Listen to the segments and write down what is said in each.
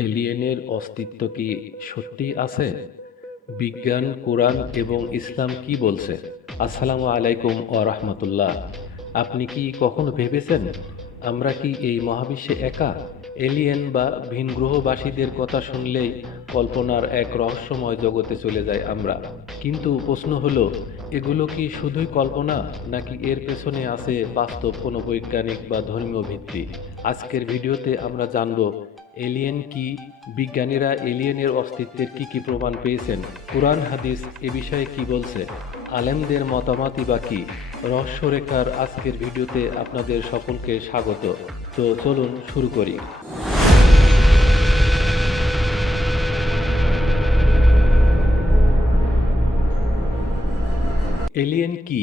এলিয়েনের অস্তিত্ব কি সত্যিই আছে? বিজ্ঞান, কোরআন এবং ইসলাম কি বলছে? আসসালামু আলাইকুম ওয়া রাহমাতুল্লাহ। আপনি কি কখনো ভেবেছেন আমরা কি এই মহাবিশ্বে একা? এলিয়েন বা ভিনগ্রহবাসীদের কথা শুনলেই কল্পনার এক রহস্যময় জগতে চলে যায় আমরা। কিন্তু প্রশ্ন হলো, এগুলো কি শুধুই কল্পনা, নাকি এর পেছনে আছে বাস্তব কোনো বৈজ্ঞানিক বা ধর্মীয় ভিত্তি? আজকের ভিডিওতে আমরা জানব এলিয়েন কি, বিজ্ঞানীরা এলিয়েনের অস্তিত্বের কি প্রমাণ পেয়েছেন, কুরআন হাদিস এ বিষয়ে কি বলছে, আলেমদের মতামতই বা কি। রহস্যরেখার আজকের ভিডিওতে আপনাদের সকলকে স্বাগত। তো চলুন শুরু করি। এলিয়েন কি?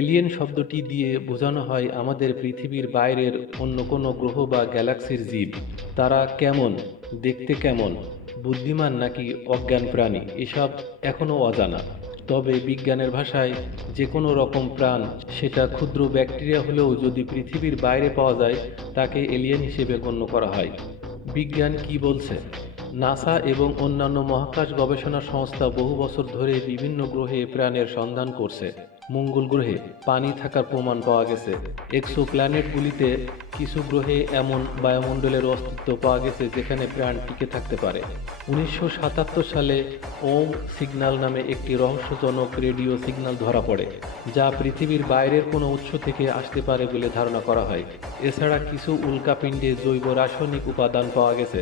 এলিয়েন শব্দটি দিয়ে বোঝানো হয় আমাদের পৃথিবীর বাইরের অন্য কোনো গ্রহ বা গ্যালাক্সির জীব। তারা কেমন, দেখতে কেমন, বুদ্ধিমান নাকি অজ্ঞান প্রাণী, এসব এখনও অজানা। তবে বিজ্ঞানের ভাষায় যে কোনো রকম প্রাণ, সেটা ক্ষুদ্র ব্যাকটেরিয়া হলেও যদি পৃথিবীর বাইরে পাওয়া যায় তাকে এলিয়েন হিসেবে গণ্য করা হয়। বিজ্ঞান কি বলছে? নাসা এবং অন্যান্য মহাকাশ গবেষণা সংস্থা বহু বছর ধরে বিভিন্ন গ্রহে প্রাণের সন্ধান করছে। মঙ্গল গ্রহে পানি থাকার প্রমাণ পাওয়া গেছে। এক্সোপ্ল্যানেটগুলিতে কিছু গ্রহে এমন বায়ুমণ্ডলের অস্তিত্ব পাওয়া গেছে যেখানে প্রাণ টিকে থাকতে পারে। 1977 সালে ওম সিগন্যাল নামে একটি রহস্যজনক রেডিও সিগন্যাল ধরা পড়ে, যা পৃথিবীর বাইরের কোনো উৎস থেকে আসতে পারে বলে ধারণা করা হয়। এছাড়া কিছু উল্কাপিণ্ডে জৈব রাসায়নিক উপাদান পাওয়া গেছে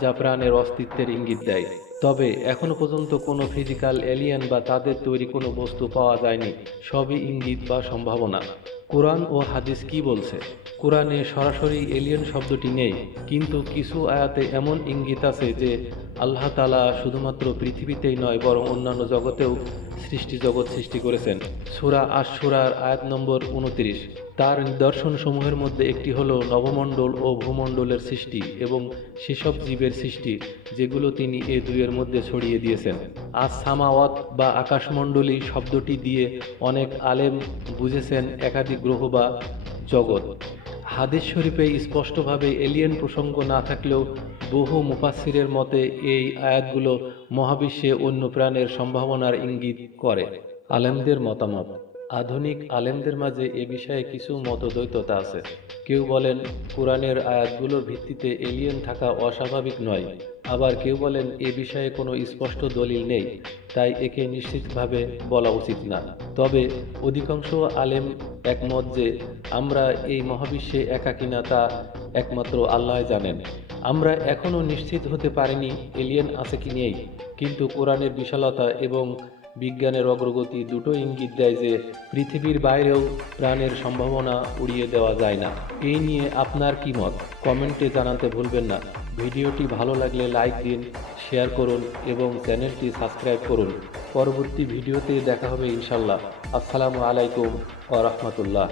যা প্রাণের অস্তিত্বের ইঙ্গিত দেয়। তবে এখনো পর্যন্ত কোনো ফিজিক্যাল এলিয়েন বা তাদের তৈরি কোনো বস্তু পাওয়া যায়নি। সবই ইঙ্গিত বা সম্ভাবনা। কোরআন ও হাদিস কি বলছে? কোরআনে সরাসরি এলিয়েন শব্দটি নেই, কিন্তু কিছু আয়াতে এমন ইঙ্গিত আছে যে আল্লাহ তাআলা শুধুমাত্র পৃথিবীতেই নয় বরং অন্যান্য জগতেও সৃষ্টি করেছেন। সূরা আশ-শূরার আয়াত নম্বর 29। তার নিদর্শনসমূহের মধ্যে একটি হলো নবমণ্ডল ও ভূমণ্ডলের সৃষ্টি এবং সেসব জীবের সৃষ্টি যেগুলো তিনি এ দুইয়ের মধ্যে ছড়িয়ে দিয়েছেন। আজ সামাওয়াত বা আকাশমণ্ডলী শব্দটি দিয়ে অনেক আলেম বুঝেছেন একাধিক গ্রহ বা জগৎ। হাদিস শরীফে স্পষ্টভাবে এলিয়েন প্রসঙ্গ না থাকলেও বহু মুফাসসিরের মতে এই আয়াতগুলো মহাবিশ্বে অন্য প্রাণের সম্ভাবনার ইঙ্গিত করে। আলেমদের মতামত। আধুনিক আলেমদের মাঝে এ বিষয়ে কিছু মতদ্বৈততা আছে। কেউ বলেন কোরআনের আয়াতগুলোর ভিত্তিতে এলিয়েন থাকা অস্বাভাবিক নয়, আবার কেউ বলেন এ বিষয়ে কোনো স্পষ্ট দলিল নেই, তাই একে নিশ্চিতভাবে বলা উচিত না। তবে অধিকাংশ আলেম একমত যে আমরা এই মহাবিশ্বে একা কিনা তা একমাত্র আল্লাহ জানেন। আমরা এখনও নিশ্চিত হতে পারিনি এলিয়েন আছে কি নেই, কিন্তু কোরআনের বিশালতা এবং বিজ্ঞানের অগ্রগতি দুটো ইঙ্গিত দেয় যে পৃথিবীর বাইরেও প্রাণের সম্ভাবনা উড়িয়ে দেওয়া যায় না। এই নিয়ে আপনার কি মত কমেন্টে জানাতে ভুলবেন না। ভিডিওটি ভালো লাগলে লাইক দিন, শেয়ার করুন এবং চ্যানেলটি সাবস্ক্রাইব করুন। পরবর্তী ভিডিওতে দেখা হবে ইনশাল্লাহ। আসসালামু আলাইকুম ওয়া রাহমাতুল্লাহ।